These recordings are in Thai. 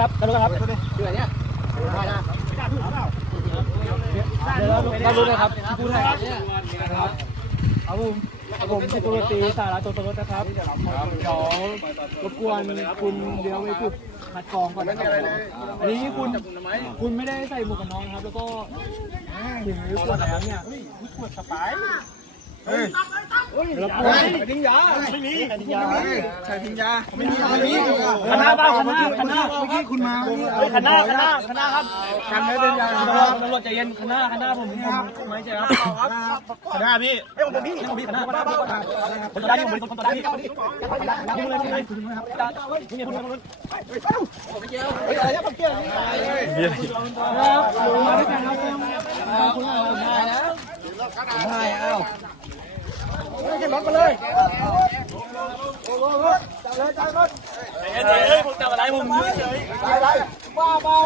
ครับตำรวจครับเดี๋ยวเราเรารู้นะครับพูดให้ครับเอาผมเอาผมสิบตำรวตรีสาระตัวตำรวนะครับเดี๋ยวรบกวนคุณเลี้ยวไปจุดคัดกรองก่อนนะครับอันนี้คุณคุณไม่ได้ใส่หมวกกันน็อกนะครับ แล้วก็ถึงขวดแล้วเนี่ยขวดสไปร์ ทิ้งยาไม่มีทิ้งยาชายพิญญาไม่มีไม่มีคณะบ้าคณะคณะเมื่อกี้คุณมาเมื่อกี้เฮ้ยคณะคณะคณะครับกันไม่เป็นยาตำรวจใจเย็นคณะคณะผมผมไม่ใช่ครับคณะพี่เอ้ยผมพี่ผมพี่คณะคณะผมตัวได้ผมผมตัวได้พี่ยิงเลยยิงเลยยิงเลยยิงเลยคุณเฮ้ยอะไรเนี่ยผมเกี่ยวนี่ครับมาด้วยกันครับคุณได้แล้ว ใช่เอ้าขึ้นรถมาเลยเฮ้ยผมจับอะไรผมเฉยอะไรบ้าเบา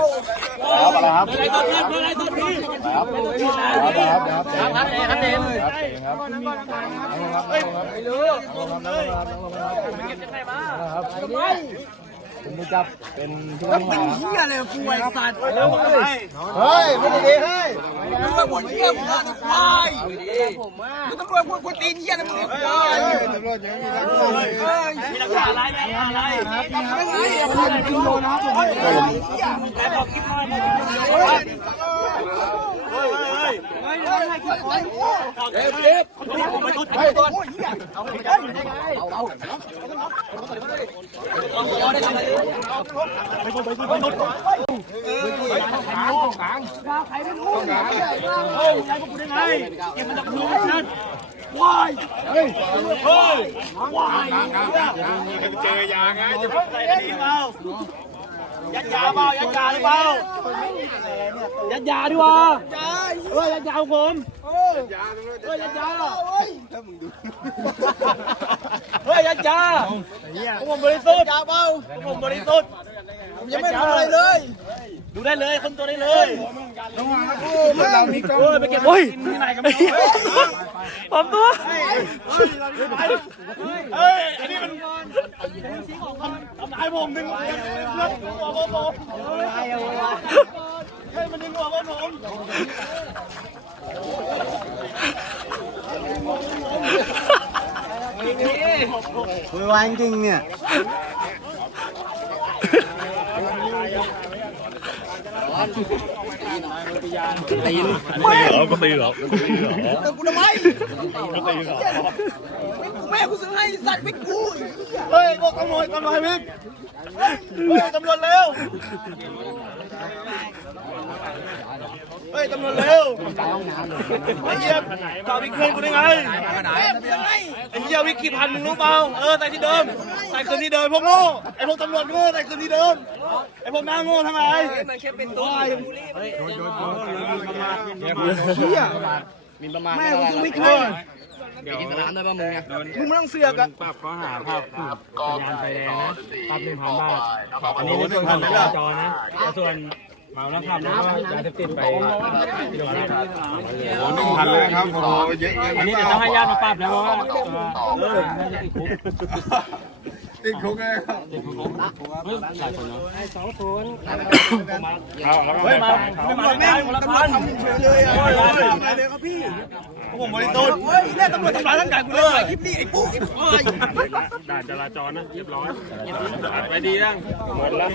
ครับอะไรตัวพี่อะไรตัวพี่ครับครับครับครับเดมเฮ้ยไม่รู้เลยเก็บยังไงมาทำไม ผมไม่จับเป็นผู้แล้วต้องเป็นหาเหี้ยอะไรกูไอ้สัตว์เร็วทำไมเฮ้ยไม่ด้ดีให้มึงว่าหมดเหี้ยมึงว่าตะควายมึงตำรวจกูตีนเหี้ยนะมึงไอ้ควายตำรวจยังมีหลักฐานเลยมีหลักฐานอะไรมีหลักฐานอะไรทำได้ไงอย่าพูดอะไรเป็นโดนนะผมแต่บอกกิ๊บน้อยบอกกิ๊บน้อยเฮ้ยเฮ้ยเฮ้ยเฮ้ยให้กิ๊บน้อยเฮ้ยเฮ้ยผมไม่ รู้จักตัวเอาไปได้เอาเอาเอาได้ไหมไปคนไปคนไปคนกลางกลางใครไม่รู้เฮ้ยใจพวกกูได้ไงเก็บมันจากมือฉันวายเฮ้ยเฮ้ยวายเจอยาไงใส่ดีเปล่ายัดยาเปล่ายัดยาหรือเปล่ายัดยาดีว่าเฮ้ยยัดยาขอ งผมเฮ้ยยัดยาเฮ้ยยัดยาผมบริสุทธิ์ยาเปล่าผมบริสุทธิ์ยังไม่ทำอะไรเลย ดูได้เลยคนตัวได้เลยเรามีกล้องโอ้ยไปเก็บโอ้ยที่ไหนกันไม่รู้ผมตัวเฮ้ยอันนี้มันทำลายผมดึงเลือดหัวผมผมเฮ้ยมันดึงหัวผมผ มคุยวายจริงเนี่ยเราก็ตีหรอกตีหรอแต่กูทำไมก็ตีหรอแม่กูซื้อให้สัตว์ไม่กูเฮ้ยพวกขโมยขโมยมิกเฮ้ยตำรวจเร็ว เฮ้ยตำรวจเร็วไอ้เหี้ยจ่าวิกเพื่อนกูได้ไงไอ้เหี้ยวิกกี่พันมึงรู้เปล่าเออใส่ที่เดิมใส่คืนที่เดิมพวกโง่ไอ้พวกตำรวจโง่ใส่คืนที่เดิมไอ้พวกหน้าโง่ทำไมมันแค่เป็นตัวเฮียแม่กูซื้อวิกให้กินสนามได้ป่ะมึงเนี่ยมึงไม่ต้องเสือกอะปรับข้อหาภาพผูกสัญญาณไฟแดงนะปรับหนึ่งพันบาทอันนี้ในส่วนของจราจรนะแต่ส่วน เมาแล้วขับแล้วก็ยาเสพติดไปโลเมตรโอ้หนึ่งพันเลยครับโอ้โหเยอะเงินอันนี้เดี๋ยวต้องให้ญาติมาปรับแล้วเพราะว่าเออน่าจะติดคุกติดคุกเลยครับเฮ้ยหลายคนเนาะเอาแล้วก็เฮ้ยไปมาฟังเขาไม่มาได้คนละพันเลยอะโอ้ยมาเลยครับพี่ผมบริสุทธิ์เฮ้ยเนี่ยตำรวจทำร้ายร่างกายกูเลยคลิปนี้ไอ้ปุ๊กไอ้ควายด่านจราจรนะเรียบร้อยไปดียังหมดแล้ว